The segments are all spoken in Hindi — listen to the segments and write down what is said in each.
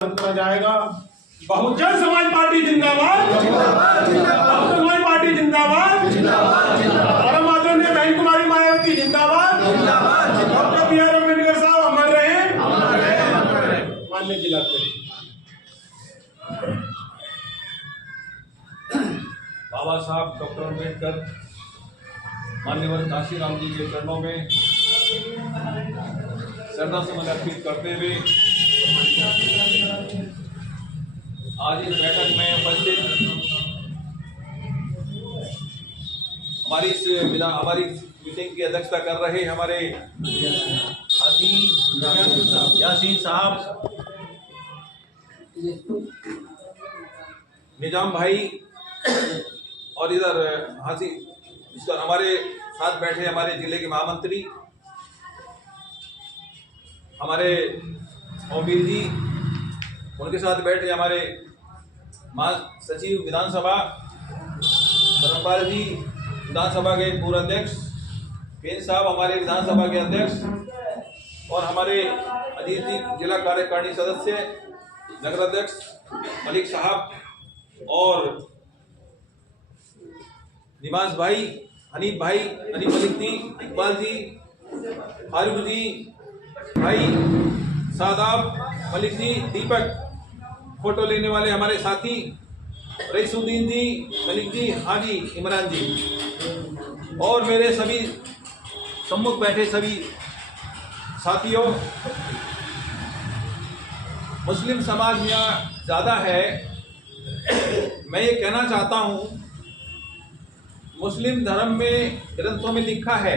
करा जाएगा। बहुजन समाज पार्टी जिंदाबाद, बहुजन समाज पार्टी जिंदाबाद, परम आदरणीय बहन कुमारी मायावती जिंदाबाद, डॉक्टर बी आर अम्बेडकर साहब अमर रहे। माननीय जिला बाबा साहब डॉक्टर अम्बेडकर मान्यवर काशीराम जी के चरणों में श्रद्धा सुमन अर्पित करते हुए आज इस बैठक में उपस्थित हमारी मीटिंग की अध्यक्षता कर रहे हमारे यासीन साहब, निजाम भाई और इधर इसका हमारे साथ बैठे हमारे जिले के महामंत्री हमारे ओमवीर जी, उनके साथ बैठे हमारे महासचिव विधानसभा धर्मपाल जी, विधानसभा के पूर्व अध्यक्ष पेन साहब, हमारे विधानसभा के अध्यक्ष और हमारे अजीत जी जिला कार्यकारिणी सदस्य, नगर अध्यक्ष मलिक साहब और निवास भाई, हनीफ भाई, हनीफ मलिक जी, इकबाल जी, फारूक जी भाई, सादाब, मलिक जी, दीपक, फोटो लेने वाले हमारे साथी रईसुद्दीन जी, मलिक जी, हाजी, इमरान जी और मेरे सभी सम्मुख बैठे सभी साथियों। मुस्लिम समाज यहाँ ज़्यादा है। मैं ये कहना चाहता हूँ, मुस्लिम धर्म में ग्रंथों में लिखा है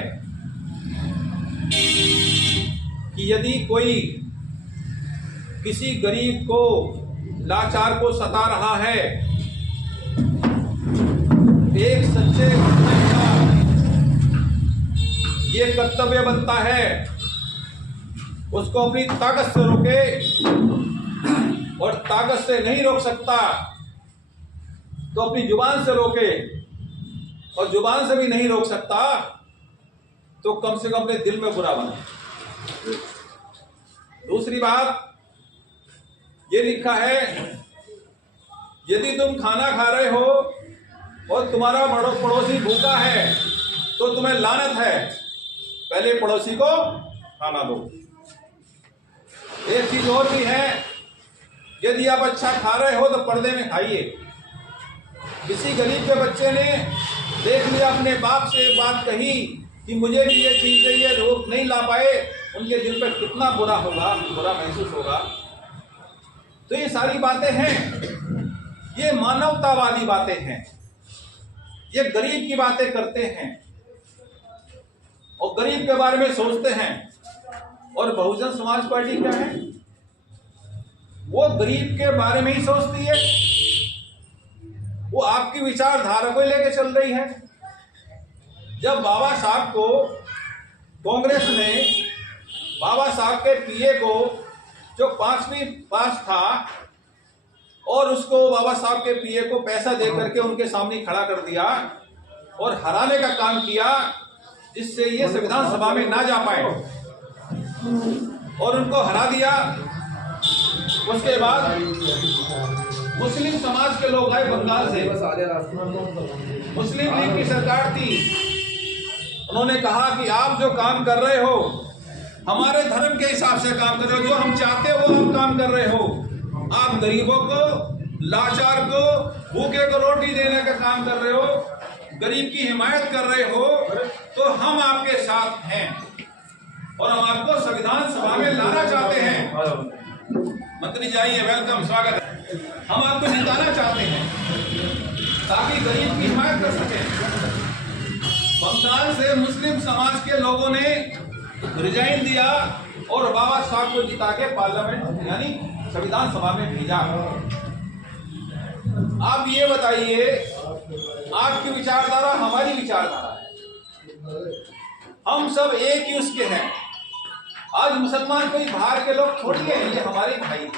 कि यदि कोई किसी गरीब को, लाचार को सता रहा है, एक सच्चे मुस्लिम का ये कर्तव्य बनता है उसको अपनी ताकत से रोके, और ताकत से नहीं रोक सकता तो अपनी जुबान से रोके, और जुबान से भी नहीं रोक सकता तो कम से कम अपने दिल में बुरा बना। दूसरी बात ये लिखा है, यदि तुम खाना खा रहे हो और तुम्हारा पड़ोसी भूखा है तो तुम्हें लानत है, पहले पड़ोसी को खाना दो। एक चीज और भी है, यदि आप अच्छा खा रहे हो तो पर्दे में खाइए। किसी गरीब के बच्चे ने देख लिया, अपने बाप से बात कही कि मुझे भी ये चीज चाहिए, रोक नहीं ला पाए, उनके दिल पर कितना बुरा होगा, बुरा महसूस होगा। तो ये सारी बातें हैं, ये मानवतावादी बातें हैं, ये गरीब की बातें करते हैं और गरीब के बारे में सोचते हैं। और बहुजन समाज पार्टी क्या है, वो गरीब के बारे में ही सोचती है, वो आपकी विचारधारा को लेकर चल रही है। जब बाबा साहब को कांग्रेस ने, बाबा साहब के पीए को जो 5वीं पास था और उसको बाबा साहब के पीए को पैसा दे करके उनके सामने खड़ा कर दिया और हराने का काम किया, जिससे ये संविधान सभा में ना जा पाए, और उनको हरा दिया। उसके बाद मुस्लिम समाज के लोग आए बंगाल से, मुस्लिम लीग की सरकार थी, उन्होंने कहा कि आप जो काम कर रहे हो हमारे धर्म के हिसाब से काम कर रहे हो, जो हम चाहते हो वो आप काम कर रहे हो, आप गरीबों को, लाचार को, भूखे को रोटी देने का काम कर रहे हो, गरीब की हिमायत कर रहे हो, तो हम आपके साथ हैं और हम आपको संविधान सभा में लाना चाहते हैं। मंत्री जी आइए, वेलकम, स्वागत है। हम आपको जिताना चाहते हैं ताकि गरीब की हिमायत कर सकें। बंगाल से मुस्लिम समाज के लोगों ने रिजाइन दिया और बाबा साहब को जिता के पार्लियामेंट यानी संविधान सभा में भेजा। आप ये बताइए, आपकी विचारधारा हमारी विचारधारा है, हम सब एक ही उसके हैं। आज मुसलमान कोई बाहर के लोग थोड़ी हैं, ये हमारे भाई हैं।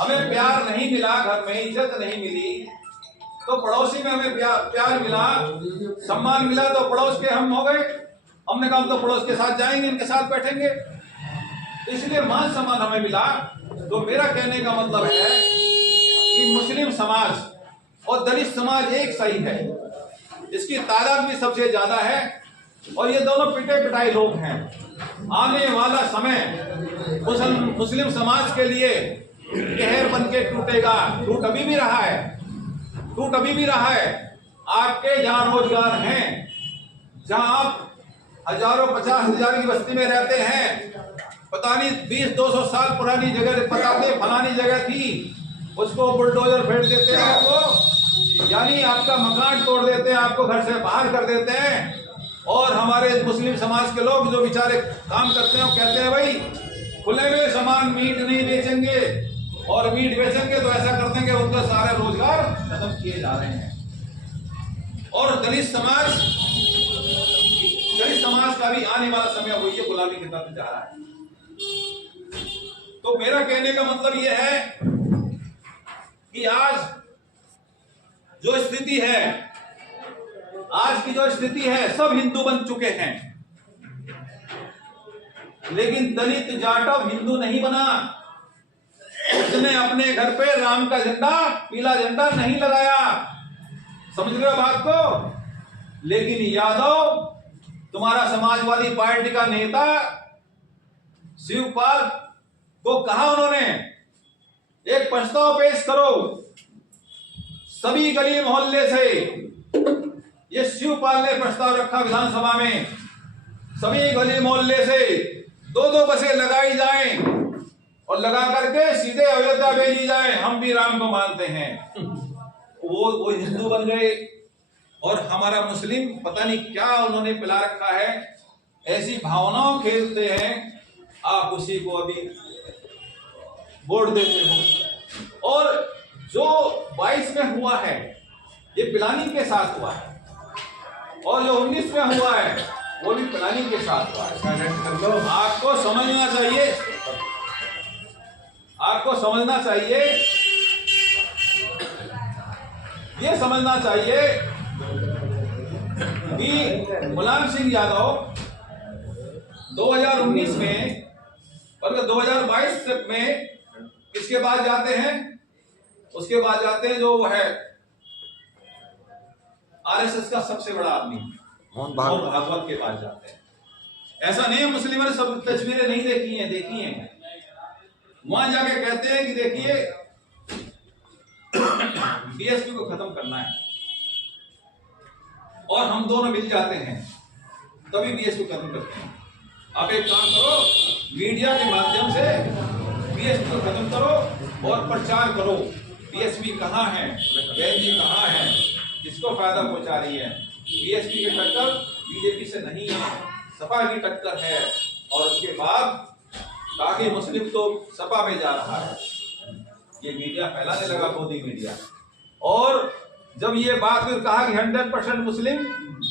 हमें प्यार नहीं मिला, घर में इज्जत नहीं मिली तो पड़ोसी में हमें प्यार मिला, सम्मान मिला तो पड़ोस के हम हो गए। हमने कहा तो पड़ोस के साथ जाएंगे, इनके साथ बैठेंगे। इसलिए मान सम्मान हमें मिला। तो मेरा कहने का मतलब है कि मुस्लिम समाज और दलित समाज एक सही है, इसकी तादाद भी सबसे ज्यादा है और ये दोनों पिटे पिटाई लोग हैं। आने वाला समय मुस्लिम समाज के लिए कहर बन के टूटेगा। टूट अभी भी रहा है। आपके जहां रोजगार हैं, जहां आप हजारों 50,000 की बस्ती में रहते हैं, पता नहीं 20-200 साल पुरानी जगह बताते फलानी जगह थी, उसको बुलडोजर फेंक देते हैं आपको, यानी आपका मकान तोड़ देते हैं, आपको घर से बाहर कर देते हैं। और हमारे मुस्लिम समाज के लोग जो बेचारे काम करते हैं वो कहते हैं भाई खुले में सामान मीट नहीं बेचेंगे, और मीट बेचेंगे तो ऐसा कर देंगे उनका सारे रोजगार खत्म किए जा रहे हैं। और दलित समाज का भी आने वाला समय वही है, गुलामी की तरफ जा रहा है। तो मेरा कहने का मतलब यह है कि आज जो स्थिति है सब हिंदू बन चुके हैं, लेकिन दलित जाटव हिंदू नहीं बना। उसने अपने घर पे राम का झंडा, पीला झंडा नहीं लगाया, समझ रहे हो बात को। लेकिन यादव, तुम्हारा समाजवादी पार्टी का नेता शिवपाल को कहा उन्होंने, एक प्रस्ताव पेश करो सभी गली मोहल्ले से। ये शिवपाल ने प्रस्ताव रखा विधानसभा में, सभी गली मोहल्ले से 2-2 बसें लगाई जाएं और लगा करके सीधे अयोध्या भेजी जाए, हम भी राम को मानते हैं। वो हिंदू बन गए। और हमारा मुस्लिम पता नहीं क्या उन्होंने पिला रखा है, ऐसी भावनाओं खेलते हैं, आप उसी को अभी वोट देते हो। और जो 22 में हुआ है ये पिलानी के साथ हुआ है, और जो 19 में हुआ है वो भी पिलानी के साथ हुआ है। आपको समझना चाहिए, ये समझना चाहिए कि मुलायम सिंह यादव 2019 में और 2022 में किसके बाद जाते हैं, उसके बाद जाते हैं जो है आरएसएस का सबसे बड़ा आदमी मोहन भागवत के पास जाते हैं। ऐसा नहीं है मुस्लिमों ने सब तस्वीरें नहीं देखी हैं। वहां जाके कहते हैं कि देखिए बीएसपी को खत्म करना है, और हम दोनों मिल जाते हैं तभी बीएसपी खत्म करते हैं। आप एक काम करो, मीडिया के माध्यम से बीएसपी को खत्म करो और प्रचार करो, बीएसपी कहाँ है, बहन जी कहाँ है, किसको फायदा पहुंचा रही है। बीएसपी की टक्कर बीजेपी से नहीं है, सपा की टक्कर है। और उसके बाद बाकी मुस्लिम तो सपा में जा रहा है, ये मीडिया फैलाने लगा, मोदी मीडिया। और जब ये बात फिर कहा कि 100% मुस्लिम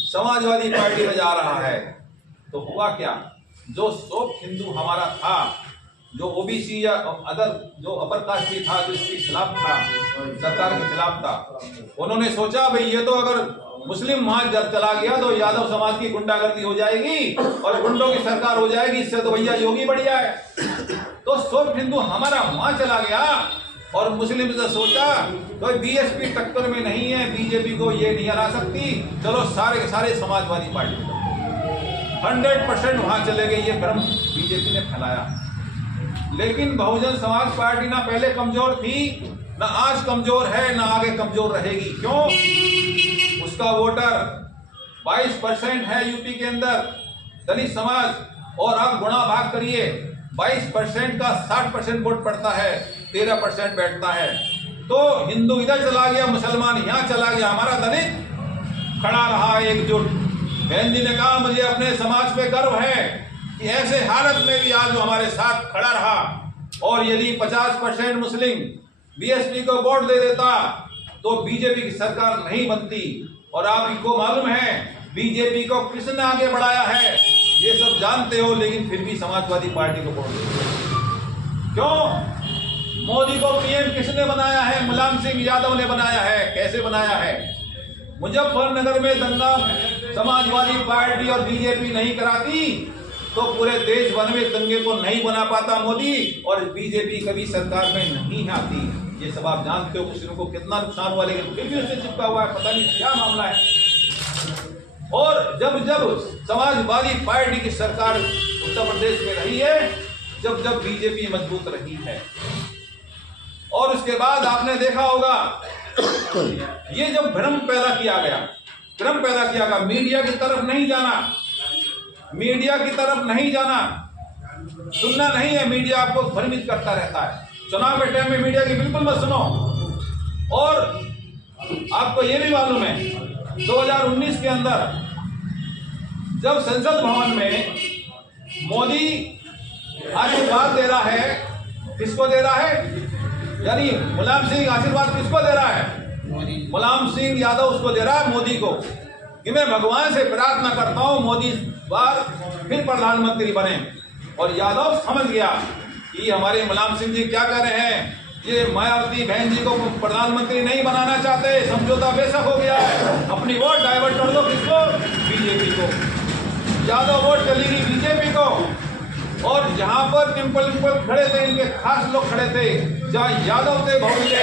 समाजवादी पार्टी में जा रहा है, तो हुआ क्या, जो सोप हिंदू हमारा था, जो ओबीसी या अदर जो अपर कास्ट भी था, जो इसके खिलाफ था, सरकार के खिलाफ था, उन्होंने सोचा भाई ये तो अगर मुस्लिम वहां चला गया तो यादव समाज की गुंडागर्दी हो जाएगी और गुंडों की सरकार हो जाएगी, इससे तो भैया योगी बढ़िया है। तो सोप हिंदू हमारा वहां चला गया और मुस्लिम ने सोचा तो बीएसपी टक्कर में नहीं है, बीजेपी को ये नहीं हरा सकती, चलो सारे के सारे समाजवादी पार्टी 100% वहां चले गए। ये भ्रम बीजेपी ने फैलाया। लेकिन बहुजन समाज पार्टी ना पहले कमजोर थी, ना आज कमजोर है, ना आगे कमजोर रहेगी। क्यों? उसका वोटर 22% है यूपी के अंदर दलित समाज, और आप गुणा भाग करिए, 22% का 60% वोट पड़ता है, 13% बैठता है। तो हिंदू इधर चला गया, मुसलमान यहां चला गया, हमारा दलित खड़ा रहा एकजुट। बहन जी ने कहा मुझे अपने समाज पे गर्व है कि ऐसे हालत में भी आज वो हमारे साथ खड़ा रहा। और यदि 50% मुस्लिम बीएसपी को वोट दे देता तो बीजेपी की सरकार नहीं बनती। और आपको मालूम है बीजेपी को किसने आगे बढ़ाया है, ये सब जानते हो, लेकिन फिर भी समाजवादी पार्टी को वोट देते हो। क्यों? मोदी को पीएम किसने बनाया है? मुलायम सिंह यादव ने बनाया है। कैसे बनाया है? मुजफ्फरनगर में दंगा समाजवादी पार्टी और बीजेपी नहीं कराती तो पूरे देश भर में दंगे को नहीं बना पाता मोदी, और बीजेपी कभी सरकार में नहीं आती। ये सब आप जानते हो, मुस्लिमों को कितना नुकसान हुआ, लेकिन फिर भी उससे चिपका हुआ है, पता नहीं क्या मामला है। और जब जब समाजवादी पार्टी की सरकार उत्तर प्रदेश में रही है, जब जब बीजेपी मजबूत रही है। और उसके बाद आपने देखा होगा, ये जब भ्रम पैदा किया गया, मीडिया की तरफ नहीं जाना, सुनना नहीं है। मीडिया आपको भ्रमित करता रहता है। चुनाव के टाइम में मीडिया की बिल्कुल मत सुनो। और आपको ये भी मालूम है, 2019 के अंदर जब संसद भवन में मोदी आशीर्वाद दे रहा है, किसको दे रहा है? यानी मुलायम सिंह आशीर्वाद किसको दे रहा है? मुलायम सिंह यादव उसको दे रहा है, मोदी को, कि मैं भगवान से प्रार्थना करता हूं मोदी बार फिर प्रधानमंत्री बने। और यादव समझ गया कि हमारे मुलायम सिंह जी क्या कर रहे हैं, ये मायावती बहन जी को प्रधानमंत्री नहीं बनाना चाहते, समझौता बेशक हो गया है, अपनी वोट डाइवर्ट कर दो किसको? बीजेपी को। यादव वोट चलेगी बीजेपी को। और जहां पर टिम्पल खड़े थे, इनके खास लोग खड़े थे, जहां यादव थे बहुल्य,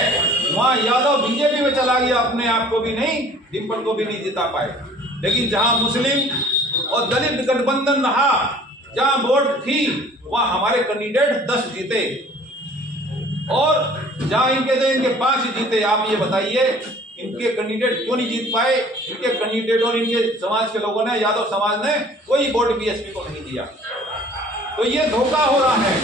वहां यादव बीजेपी में चला गया, अपने आप को भी नहीं, डिम्पल को भी नहीं जिता पाए। लेकिन जहां मुस्लिम और दलित गठबंधन रहा, जहां वोट थी, वहां हमारे कैंडिडेट 10 जीते, और जहां इनके थे, इनके 5 ही जीते। आप ये बताइए इनके कैंडिडेट क्यों नहीं जीत पाए? इनके कैंडिडेट और इनके समाज के लोगों ने, यादव समाज ने कोई वोट बीएसपी को नहीं दिया। तो ये धोखा हो रहा है,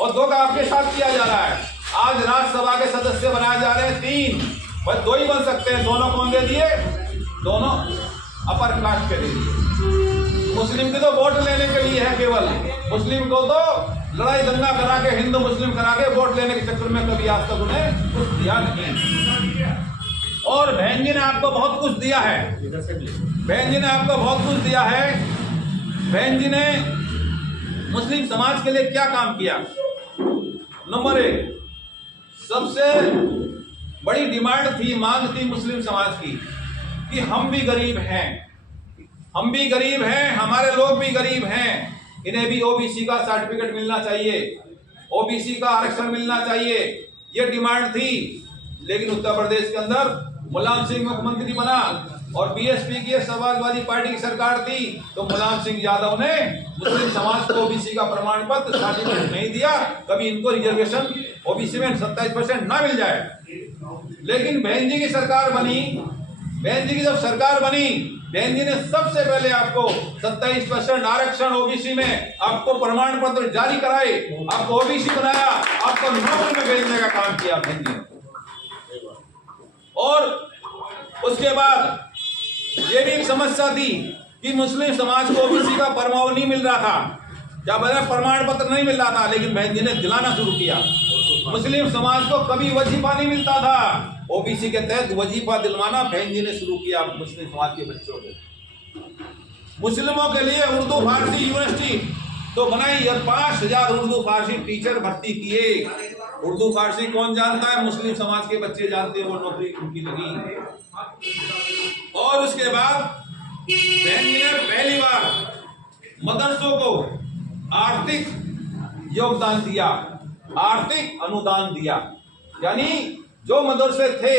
और धोखा आपके साथ किया जा रहा है। आज राज्यसभा के सदस्य बनाए जा रहे हैं 3, बस 2 ही बन सकते हैं। दोनों कौन दे दिए? दोनों अपर कास्ट के दे दिए। मुस्लिम की तो वोट लेने के लिए है केवल, मुस्लिम को तो लड़ाई दंगा करा के, हिंदू मुस्लिम करा के वोट लेने के चक्कर में कभी आज तक उन्हें कुछ दिया नहीं। और बहन जी ने आपको बहुत कुछ दिया है, बहन जी ने आपको बहुत कुछ दिया है। बहन जी ने मुस्लिम समाज के लिए क्या काम किया? नंबर 1, सबसे बड़ी डिमांड थी, मांग थी मुस्लिम समाज की कि हम भी गरीब हैं, हमारे लोग भी गरीब हैं, इन्हें भी ओबीसी का सर्टिफिकेट मिलना चाहिए, ओबीसी का आरक्षण मिलना चाहिए, ये डिमांड थी। लेकिन उत्तर प्रदेश के अंदर मुलायम सिंह मुख्यमंत्री बना और बीएसपी की समाजवादी पार्टी की सरकार थी, तो मुलायम सिंह यादव ने मुस्लिम समाज को ओबीसी का प्रमाण पत्र सर्टिफिकेट नहीं दिया। कभी इनको रिजर्वेशन ओबीसी में 27% ना मिल जाए। लेकिन बहन जी की सरकार बनी, बहन जी की जब सरकार बनी, बहन जी ने सबसे पहले आपको 27% आरक्षण ओबीसी में आपको प्रमाण पत्र जारी कराए, आपको ओबीसी बनाया, आपको नौकरी में भेजने का काम किया बहन जी ने। और उसके बाद ये भी एक समस्या थी कि मुस्लिम समाज को ओबीसी का प्रमाण नहीं मिल रहा था, क्या बता प्रमाण पत्र नहीं मिल रहा था, लेकिन बहन जी ने दिलाना शुरू किया। मुस्लिम समाज को कभी वजीफा नहीं मिलता था, ओबीसी के तहत वजीफा दिलवाना बहन जी ने शुरू किया मुस्लिम समाज के बच्चों को। मुस्लिमों के लिए उर्दू फारसी यूनिवर्सिटी तो बनाई और 5000 उर्दू फारसी टीचर भर्ती किए। उर्दू फारसी कौन जानता है? मुस्लिम समाज के बच्चे जानते हैं, वो नौकरी उनकी लगी। और उसके बाद बहन जी ने पहली बार मदरसों को आर्थिक योगदान दिया, आर्थिक अनुदान दिया। यानी जो मदरसे थे,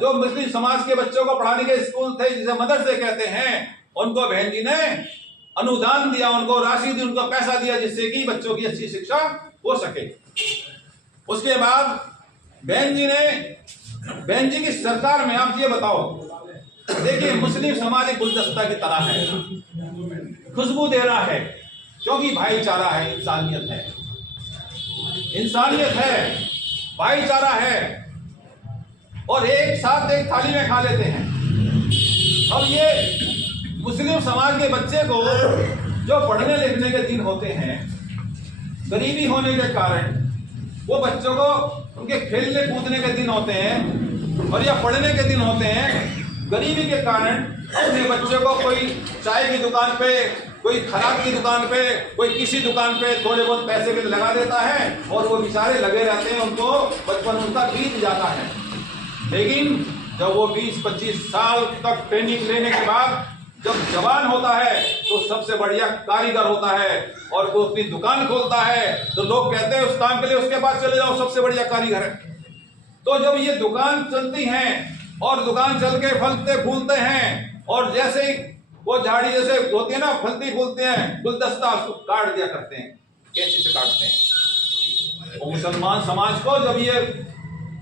जो मुस्लिम समाज के बच्चों को पढ़ाने के स्कूल थे, जिसे मदरसे कहते हैं, उनको बहन जी ने अनुदान दिया, उनको राशि दी, उनको पैसा दिया, जिससे कि बच्चों की अच्छी शिक्षा हो सके। उसके बाद बहन जी की सरकार में आप ये बताओ, देखिए मुस्लिम समाज एक गुलदस्ता की तरह है, खुशबू दे रहा है, क्योंकि भाईचारा है, इंसानियत है, भाईचारा है, और एक साथ एक थाली में खा लेते हैं। अब ये मुस्लिम समाज के बच्चे को जो पढ़ने लिखने के दिन होते हैं, गरीबी होने के कारण वो बच्चों को उनके खेलने कूदने के दिन होते हैं और या पढ़ने के दिन होते हैं, गरीबी के कारण अपने बच्चों को कोई चाय की दुकान पे, कोई खराब की दुकान पे, कोई किसी दुकान पे थोड़े बहुत पैसे भी लगा देता है और वो बेचारे लगे रहते हैं, उनको बचपन उनका बीत जाता है। लेकिन जब वो 20-25 साल तक ट्रेनिंग लेने के बाद जब जवान होता है तो सबसे बढ़िया कारीगर होता है, और वो अपनी दुकान खोलता है तो लोग कहते हैं उस काम के लिए उसके पास चले जाओ, सबसे बढ़िया कारीगर है। तो जब ये दुकान चलती है और दुकान चल के फलते फूलते हैं, और जैसे ही वो झाड़ी जैसे होती है ना, फलती फूलते हैं, गुलदस्ता उसको काट दिया करते हैं, कैंची से काटते हैं। और मुसलमान समाज को जब ये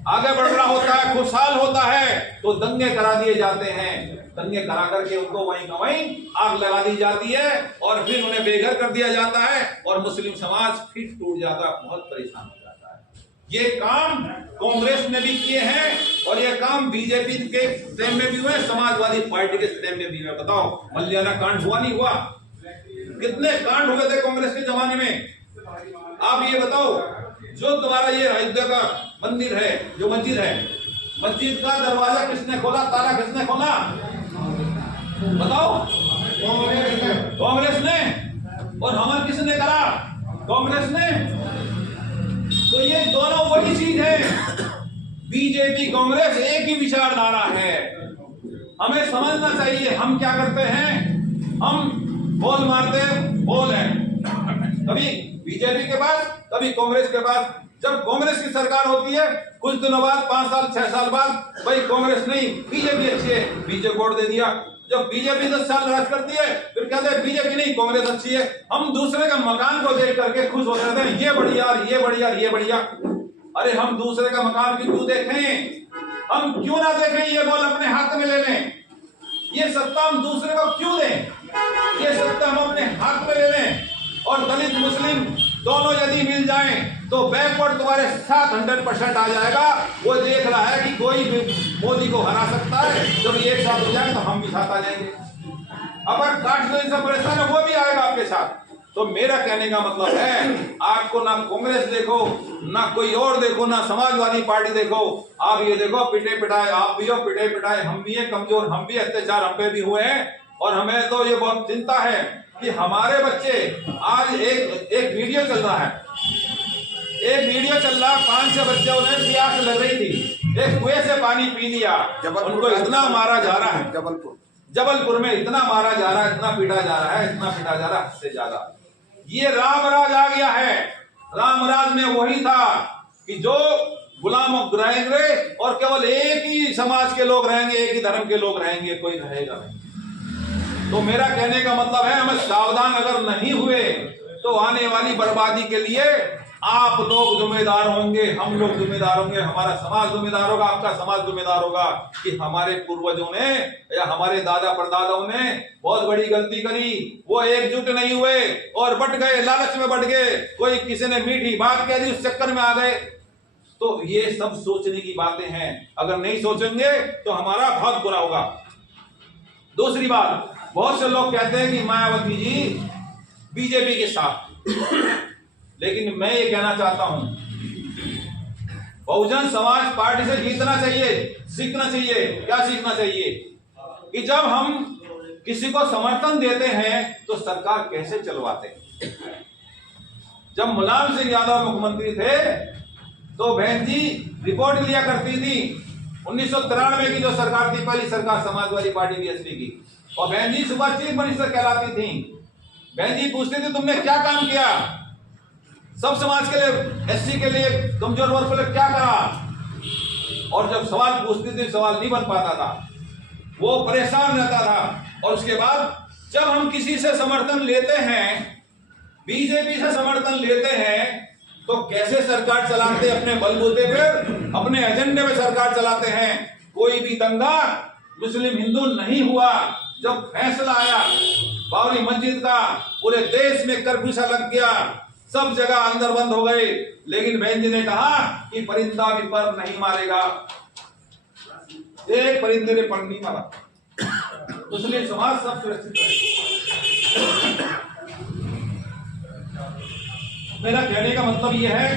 आगे बढ़ रहा होता है, खुशहाल होता है, तो दंगे करा दिए जाते हैं। दंगे करा करके उनको वहीं का वहीं आग लगा दी जाती है, और फिर उन्हें बेघर कर दिया जाता है, और मुस्लिम समाज फिर टूट जाता है, बहुत परेशान हो जाता है। ये काम कांग्रेस ने भी किए हैं, और ये काम बीजेपी के टाइम में भी हुए, समाजवादी पार्टी के टाइम में भी हुए। बताओ, मल्याना कांड हुआ नहीं हुआ? कितने कांड हुए थे कांग्रेस के जमाने में? आप ये बताओ, जो तुम्हारा ये अयोध्या का मंदिर है, जो मस्जिद है, मस्जिद का दरवाजा किसने खोला, ताला किसने खोला? बताओ, कांग्रेस ने। और हमला किसने करा? कांग्रेस ने। तो ये दोनों वही चीज है, बीजेपी कांग्रेस एक ही विचारधारा है। हमें समझना चाहिए हम क्या करते हैं। हम बोल मारते बोल है, कभी बीजेपी के पास, कभी कांग्रेस के पास। जब कांग्रेस की सरकार होती है, कुछ दिनों बाद, 5 साल 6 साल बाद, भाई कांग्रेस नहीं बीजेपी अच्छी है, बीजेपी वोट दे दिया। जब बीजेपी 10 साल राज करती है, फिर कहते हैं बीजेपी नहीं कांग्रेस अच्छी है। हम दूसरे का मकान को देख करके खुश हो जाते हैं, ये बढ़िया, ये बढ़िया, ये बढ़िया। अरे हम दूसरे का मकान भी क्यों देखें? हम क्यों ना देखें? ये बॉल अपने हाथ में ले लें, ये सत्ता हम दूसरे को क्यों दें? ये सत्ता हम अपने हाथ में ले लें। और दलित मुस्लिम दोनों यदि मिल जाएं तो बैकवर्ड तुम्हारे साथ 100% आ जाएगा। वो देख रहा है कि कोई भी मोदी को हरा सकता है, जब एक साथ हो जाए तो हम भी साथ आ जाएंगे। अगर काट से परेशान है, वो भी आएगा आपके साथ। तो मेरा कहने का मतलब है, आपको ना कांग्रेस देखो, ना कोई और देखो, ना समाजवादी पार्टी देखो, आप ये देखो पिटे पिटाए आप भी हो, पिटे पिटाए हम भी हैं, कमजोर हम भी, अत्याचार हम पे भी हुए हैं। और हमें तो ये बहुत चिंता है कि हमारे बच्चे, आज एक वीडियो चल रहा है, एक वीडियो चल रहा, 5-6 बच्चों ने प्यास लग रही थी, एक कुएं से पानी पी लिया, उनको इतना मारा जा रहा है, जबलपुर में इतना मारा जा रहा है, इतना पीटा जा रहा है, इतना पीटा जा रहा है, इससे ज्यादा। ये रामराज आ गया है। रामराज में वही था कि जो गुलाम रहेंगे और केवल एक ही समाज के लोग रहेंगे, एक ही धर्म के लोग रहेंगे, कोई रहेगा नहीं। तो मेरा कहने का मतलब है, हमें सावधान अगर नहीं हुए तो आने वाली बर्बादी के लिए आप लोग जिम्मेदार होंगे, हम लोग जिम्मेदार होंगे, हमारा समाज जिम्मेदार होगा, आपका समाज जिम्मेदार होगा कि हमारे पूर्वजों ने या हमारे दादा परदादाओं ने बहुत बड़ी गलती करी, वो एकजुट नहीं हुए और बट गए, लालच में बट गए, कोई किसी ने मीठी बात कह दी, उस चक्कर में आ गए। तो ये सब सोचने की बातें हैं, अगर नहीं सोचेंगे तो हमारा बहुत बुरा होगा। दूसरी बात, बहुत से लोग कहते हैं कि मायावती जी बीजेपी के साथ, लेकिन मैं ये कहना चाहता हूं, बहुजन समाज पार्टी से जीतना चाहिए, सीखना चाहिए। क्या सीखना चाहिए? कि जब हम किसी को समर्थन देते हैं तो सरकार कैसे चलवाते हैं। जब मुलायम सिंह यादव मुख्यमंत्री थे तो बहन जी रिपोर्ट लिया करती थी, 1993 की जो सरकार थी, पहली सरकार समाजवादी पार्टी बीएसपी की, और बहन जी सुबह चीफ मिनिस्टर कहलाती थी। बहन जी पूछते थे तुमने क्या काम किया, सब समाज के लिए, एससी के लिए, कमजोर वर्ग के लिए क्या करा। और जब सवाल पूछती थी, सवाल नहीं बन पाता था, वो परेशान रहता था। और उसके बाद जब हम किसी से समर्थन लेते हैं, बीजेपी से समर्थन लेते हैं, तो कैसे सरकार चलाते, अपने बलबूते पर, अपने एजेंडे में सरकार चलाते हैं। कोई भी दंगा मुस्लिम हिंदू नहीं हुआ। जब फैसला आया बाबरी मस्जिद का, पूरे देश में कर्फ्यू सा लग गया, सब जगह अंदर बंद हो गए, लेकिन बहन जी ने कहा कि परिंदा भी पर नहीं मारेगा। एक परिंदे ने पर नहीं मारा, मुस्लिम समाज सब सुरक्षित रहे। मेरा कहने का मतलब यह है,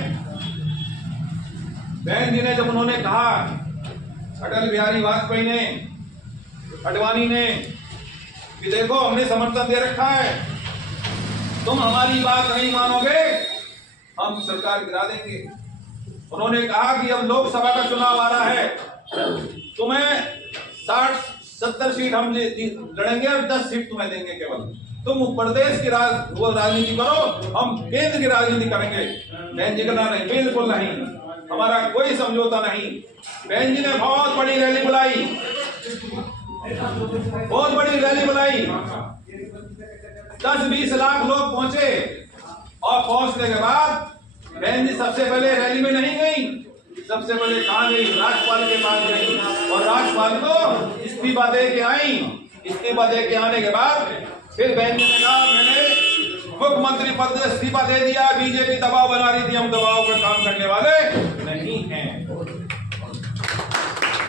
बहन जी ने जब उन्होंने कहा, अटल बिहारी वाजपेयी ने, अडवाणी ने, कि देखो हमने समर्थन दे रखा है, तुम हमारी बात नहीं मानोगे, हम सरकार गिरा देंगे। उन्होंने कहा कि अब लोकसभा का चुनाव आ रहा है, तुम्हें 70 सीट हम लड़ेंगे और 10 सीट तुम्हें देंगे केवल। तुम प्रदेश की राजनीति करो, हम केंद्र की राजनीति करेंगे। बहन जी कहना नहीं, बिल्कुल नहीं, हमारा कोई समझौता नहीं। बहन जी ने बहुत बड़ी रैली बुलाई, बहुत बड़ी रैली बुलाई, 10-20 लाख लोग पहुंचे और पहुंचने के बाद बहन जी सबसे पहले रैली में नहीं गई, सबसे पहले कहां गई? राज्यपाल के पास गई और राज्यपाल को इस्तीफा दे के आई। इस्तीफा दे के आने के बाद फिर बहन जी ने कहा मैंने मुख्यमंत्री पद से इस्तीफा दे दिया, बीजेपी दबाव बना रही थी, हम दबाव पे काम करने वाले नहीं हैं।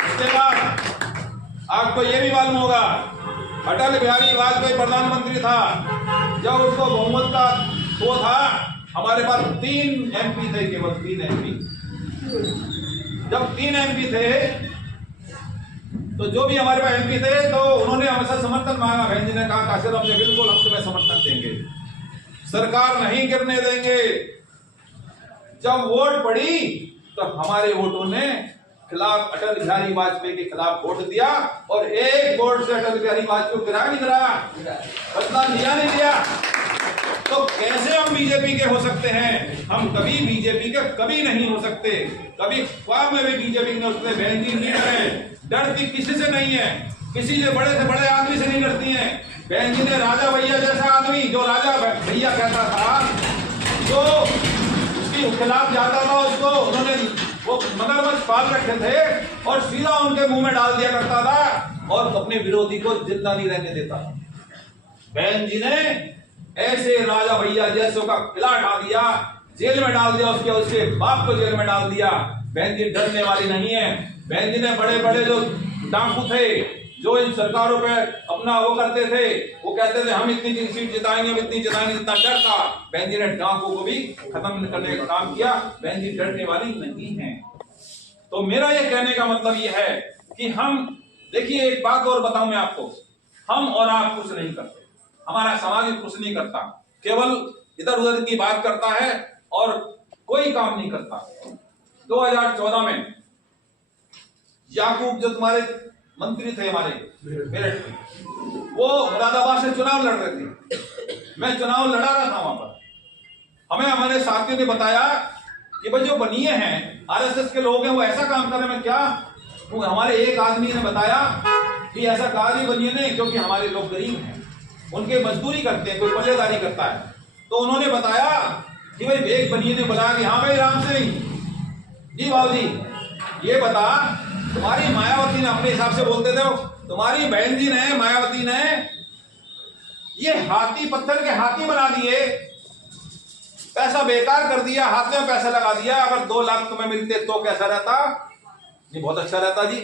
उसके बाद आपको ये भी मालूम होगा, अटल बिहारी वाजपेयी प्रधानमंत्री था, जब उसको बहुमत का वो था, हमारे पास 3 MP थे, केवल 3 MP। जब 3 MP थे तो जो भी हमारे पास MP थे तो उन्होंने हमेशा समर्थन मांगा। बहन जी ने कहा काशिराम जी बिल्कुल हम तुम्हें समर्थन देंगे, सरकार नहीं गिरने देंगे। जब वोट पड़ी तो हमारे वोटों ने खिलाफ अटल बिहारी वाजपेयी के खिलाफ वोट दिया और एक वोट से अटल बिहारी वाजपेयी को गिराया नहीं गिराया, बदला लिया नहीं लिया। तो कैसे हम बीजेपी के हो सकते हैं? हम कभी बीजेपी के कभी नहीं हो सकते, कभी ख्वाब में भी बीजेपी ने उसने बहन जी नहीं डरे, डरती किसी से नहीं है, किसी से बड़े आदमी से नहीं डरती हैं। बहन जी ने राजा भैया जैसा आदमी, जो राजा भैया कहता था, जो उसके खिलाफ जाता था, उसको उन्होंने वो मगरमच्छ पाल रखे थे और सीधा उनके मुंह में डाल दिया करता था और अपने विरोधी को जिंदा नहीं रहने देता। बहन जी ने ऐसे राजा भैया जैसों का किला हटा दिया, जेल में डाल दिया, उसके बाप को जेल में डाल दिया। बहन जी डरने वाली नहीं है। बहन जी ने बड़े बड़े जो डाकू थे, जो इन सरकारों पे अपना वो करते थे, वो कहते थे हम इतनी सीट जिताएंगे, हम इतनी जिताएंगे, इतना डर था। बहन जी ने डाकू को भी खत्म करने का काम किया। बहन जी डरने वाली नहीं है। तो मेरा ये कहने का मतलब ये है कि हम देखिए, एक बात और बताऊं मैं आपको, हम और आप कुछ नहीं करते, हमारा समाज कुछ नहीं करता, केवल इधर उधर की बात करता है और कोई काम नहीं करता। 2014 में याकूब जो तुम्हारे मंत्री थे हमारे मेरठ में, वो मुरादाबाद से चुनाव लड़ रहे थे, मैं चुनाव लड़ा रहा था वहां पर। हमें हमारे साथियों ने बताया कि भाई जो बनिए हैं RSS के लोग हैं वो ऐसा काम कर रहे हैं। क्या हमारे एक आदमी ने बताया कि ऐसा कार्य बनिए नहीं, क्योंकि हमारे लोग गरीब हैं, उनके मजदूरी करते हैं, कोई पल्लेदारी करता है। तो उन्होंने बताया कि भाई एक बनिए ने बताया कि हाँ भाई राम सिंह जी, बाबूजी ये बता, तुम्हारी मायावती ने, अपने हिसाब से बोलते थे, तुम्हारी बहन जी ने, मायावती ने ये हाथी, पत्थर के हाथी बना दिए, पैसा बेकार कर दिया, हाथ में पैसा लगा दिया। अगर 2 लाख तुम्हें मिलते तो कैसा रहता? ये बहुत अच्छा रहता जी।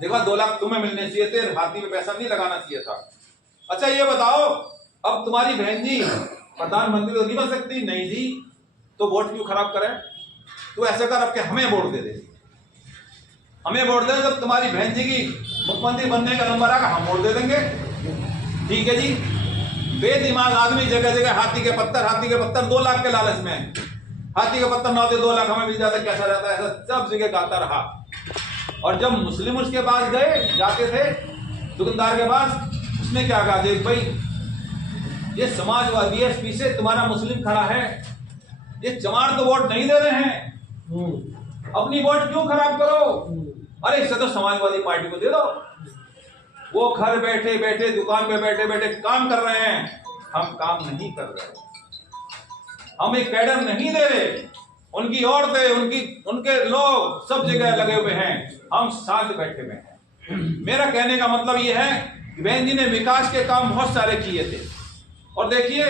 देखो 2 लाख तुम्हें मिलने चाहिए थे, हाथी में पैसा नहीं लगाना चाहिए था। अच्छा ये बताओ, अब तुम्हारी बहन जी प्रधानमंत्री तो नहीं बन सकती? नहीं जी, तो वोट क्यों खराब करे? तो ऐसा कर, अब के हमें वोट दे दे, हमें वोट दे। जब तुम्हारी बहन जी की मुख्यमंत्री बनने का नंबर आएगा, हम वोट दे देंगे। ठीक है जी। बेदिमाग आदमी जगह जगह हाथी के पत्थर 2 लाख के लालच में, हाथी के पत्थर ना दे 2 लाख हमें मिल जाता, कैसा रहता है? ऐसा सब जगह गाता रहा। और जब मुस्लिम उसके पास गए, जाते थे दुकानदार के पास, उसने क्या कहा, देख भाई ये समाजवादी है, पीछे तुम्हारा मुस्लिम खड़ा है, ये चमार तो वोट नहीं दे रहे हैं, अपनी वोट क्यों खराब करो? अरे इससे तो समाजवादी पार्टी को दे दो। वो घर बैठे बैठे, दुकान पे बैठे बैठे काम कर रहे हैं, हम काम नहीं कर रहे, हम एक कैडर नहीं दे रहे। उनकी औरतें, उनके लोग सब जगह लगे हुए हैं, हम साथ बैठे हुए हैं। मेरा कहने का मतलब यह है कि बहन जी ने विकास के काम बहुत सारे किए थे। और देखिए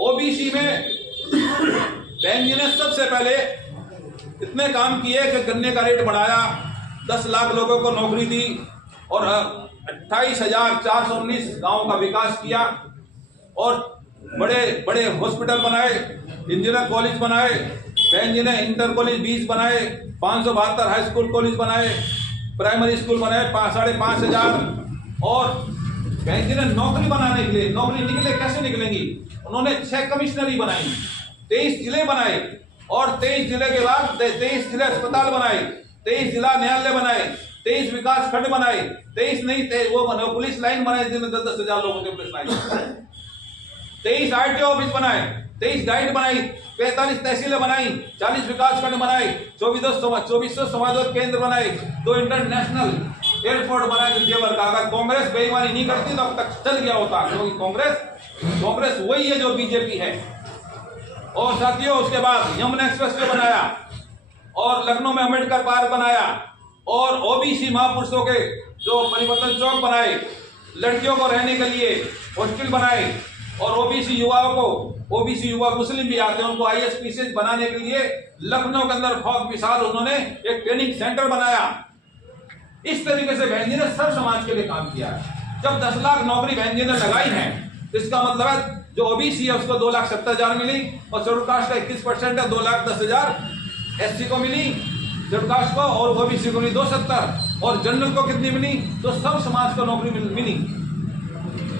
ओबीसी में बहन जी ने सबसे पहले इतने काम किए कि गन्ने का रेट बढ़ाया, 10 लाख लोगों को नौकरी दी और 28,419 गांवों का विकास किया और बड़े बड़े हॉस्पिटल बनाए, इंजीनियर कॉलेज बनाए। बहन जी ने इंटर कॉलेज 20 बनाए, 572 हाई स्कूल कॉलेज बनाए, प्राइमरी स्कूल बनाए 5,500। और बहन जी ने नौकरी बनाने के लिए, नौकरी निकले कैसे निकलेंगी, उन्होंने 6 कमिश्नरी बनाई, 23 जिले बनाए और 23 जिले के बाद 23 जिले अस्पताल बनाए, 23 जिला न्यायालय बनाए, 23 विकास खंड बनाए, 23 नहीं वो पुलिस लाइन बनाई जिसमें 10,000 लोगों के पुलिस लाइन, 23 आरटीओ ऑफिस बनाए, 23 डाइट बनाई, 45 तहसीलें बनाई, 40 विकास खंड बनाए, 2400 समाजवाद केंद्र बनाए, 2 इंटरनेशनल एयरपोर्ट बनाए जेवर का। अगर कांग्रेस बेईमानी नहीं करती तो अब तक चल गया होता, क्योंकि कांग्रेस वही है जो बीजेपी है। और साथियों, उसके बाद यमुना एक्सप्रेस वे बनाया और लखनऊ में अम्बेडकर पार्क बनाया और ओबीसी महापुरुषों के जो परिवर्तन चौक बनाए, लड़कियों को रहने के लिए हॉस्टल बनाए और ओबीसी युवाओं को, ओबीसी युवा मुस्लिम भी आते हैं, उनको आईएसपीसी बनाने के लिए लखनऊ के अंदर बहुत विशाल उन्होंने एक ट्रेनिंग सेंटर बनाया। इस तरीके से बहन जी ने सब समाज के लिए काम किया है। जब 10 लाख नौकरी बहन जी ने लगाई है तो इसका मतलब है जो ओबीसी है उसको 2,70,000 मिली और शेड्यूल कास्ट का 21% है, 2,10,000 एससी को मिली शेड्यूल कास्ट को और ओबीसी को मिली 270 और जनरल को कितनी मिली, तो सब समाज को नौकरी मिली।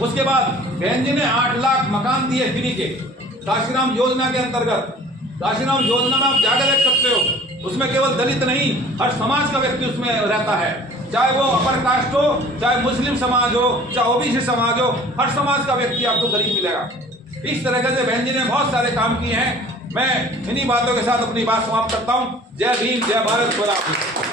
उसके बाद बहन जी ने 8 लाख मकान दिए फ्री के काशीराम योजना के अंतर्गत। काशीराम योजना में आप जाकर देख सकते हो, उसमें केवल दलित नहीं हर समाज का व्यक्ति उसमें रहता है, चाहे वो अपर कास्ट हो, चाहे मुस्लिम समाज हो, चाहे ओबीसी समाज हो, हर समाज का व्यक्ति आपको गरीब मिलेगा। इस तरीके से बहन जी ने बहुत सारे काम किए हैं। मैं इन्हीं बातों के साथ अपनी बात समाप्त करता हूं। जय भीम, जय भारत, खुदा हाफिज़।